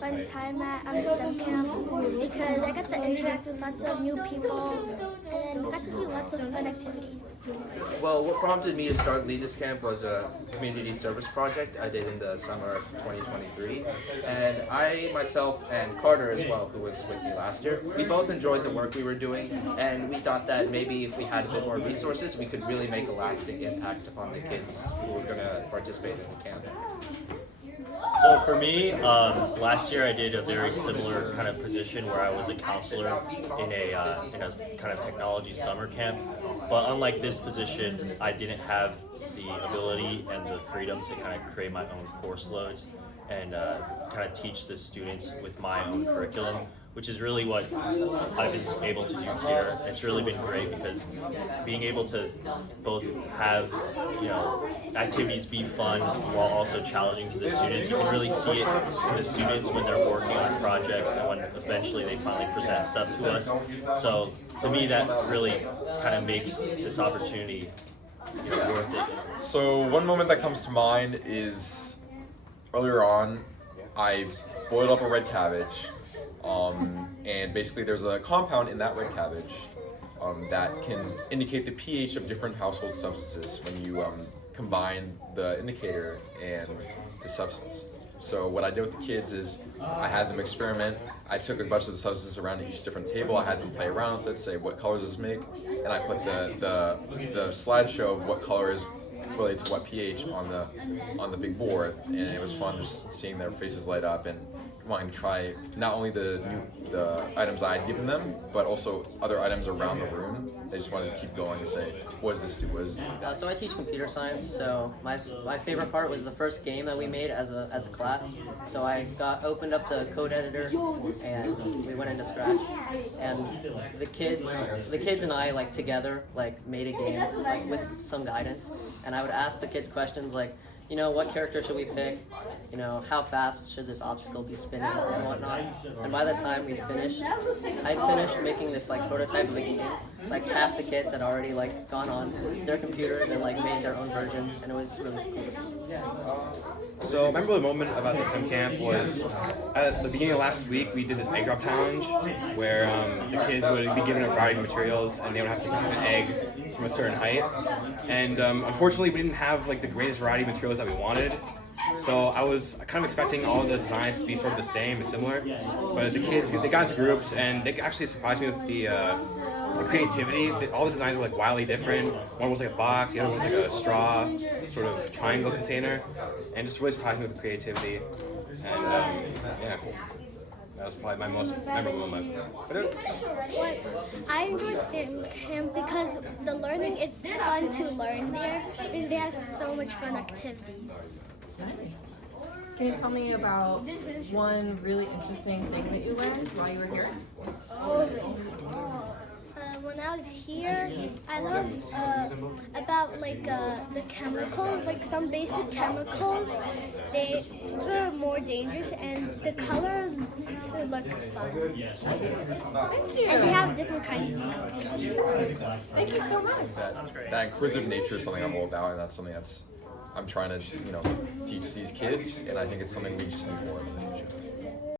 fun time at STEM camp because I got to interact with lots of new people and got to do lots of fun activities. Well, what prompted me to start lead this camp was a community service project I did in the summer of 2023. And I, myself, and Carter as well, who was with me last year, we both enjoyed the work we were doing, and we thought that maybe if we had a bit more resources, we could really make a lasting impact upon the kids who were going to participate in the camp. So for me, last year I did a very similar kind of position where I was a counselor in a kind of technology summer camp. But unlike this position, I didn't have the ability and the freedom to kind of create my own course loads and kind of teach the students with my own curriculum, which is really what I've been able to do here. It's really been great because being able to both have, activities be fun while also challenging to the students. You can really see it in the students when they're working on projects and when eventually they finally present stuff to us. So to me, that really kind of makes this opportunity worth it. So one moment that comes to mind is earlier on, I boiled up a red cabbage. And basically there's a compound in that red cabbage that can indicate the pH of different household substances when you combine the indicator and the substance. So what I did with the kids is I had them experiment. I took a bunch of the substances around each different table. I had them play around with it, say what colors does this make, and I put the slideshow of what colors relates to what pH on the big board, and it was fun just seeing their faces light up and wanting to try not only the items I had given them, but also other items around the room. They just wanted to keep going and say, what does this do? So I teach computer science, so my favorite part was the first game that we made as a class. So I opened up the code editor and we went into Scratch. And the kids and I together made a game with some guidance. And I would ask the kids questions like, what character should we pick? How fast should this obstacle be spinning and whatnot? And by the time I finished making this prototype of a game. Half the kids had already gone on their computers and made their own versions, and it was really cool to see. So a memorable moment about the STEM camp was at the beginning of last week we did this egg drop challenge where the kids would be given a variety of materials and they would have to pick an egg from a certain height. And unfortunately we didn't have the greatest variety of materials that we wanted. So I was kind of expecting all the designs to be sort of the same and similar, but the kids, they got into groups and they actually surprised me with the creativity. All the designs were wildly different. One was a box, the other was a straw, sort of triangle container, and just really surprised me with the creativity. And that was probably my most memorable moment. I enjoyed STEM camp because the learning, it's fun to learn there because they have so much fun activities. Nice. Can you tell me about one really interesting thing that you learned while you were here? When I was here, I learned about the chemicals, some basic chemicals. They were more dangerous, and the colors looked fun. Thank you. And they have different kinds of smells. Thank you so much. That inquisitive nature is something I'm all about, and that's something I'm trying to teach these kids, and I think it's something we just need more of in the future.